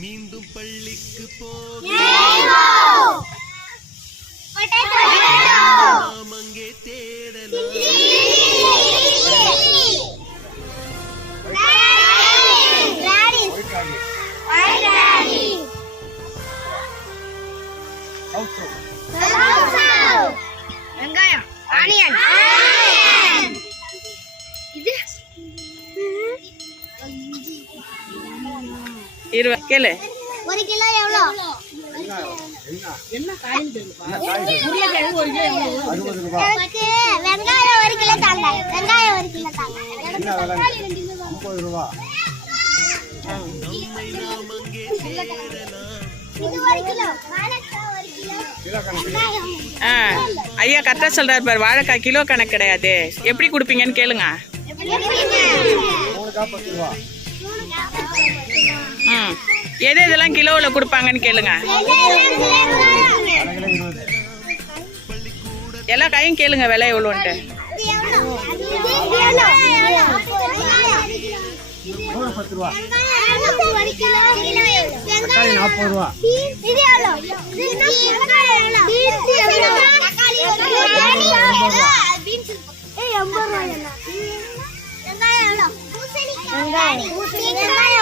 மீண்டும் பள்ளிக்கு போக நாம் அங்கே தேடலாம். வெங்காயம், ஆனியன், இது கேளு. 1 கிலோ எவ்வளோ? எனக்கு வெங்காயம் 1 கிலோ தாங்க. வெங்காயம் 1 கிலோ தாங்க. 50 ரூபா. இது 1 கிலோ. வாழைக்காய் 1 கிலோ. ஐயா கரெக்டா சொல்றாரு பாரு. வாழைக்காய் கிலோ கணக்கு கிடையாது. எப்படி கொடுப்பீங்கன்னு கேளுங்க. 3 10 ரூபா. எது இதெல்லாம் கிலோவில் கொடுப்பாங்கன்னு கேளுங்க. எல்லா காயும் கேளுங்க விலை எவ்வளோன்ட்டு. நூறு 10 ரூபா. தக்காளி 40 ரூபா. வெங்காயம்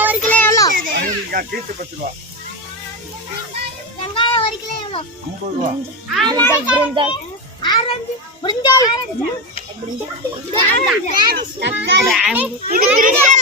1 கிலோ எவ்வளோ? கீத்து 10 ரூபா. வெங்காயம் 1 கிலோ எவ்வளோ? 50 ரூபா. ஆரஞ்சு, பிரிஞ்சால், இது பிரிஞ்சால்.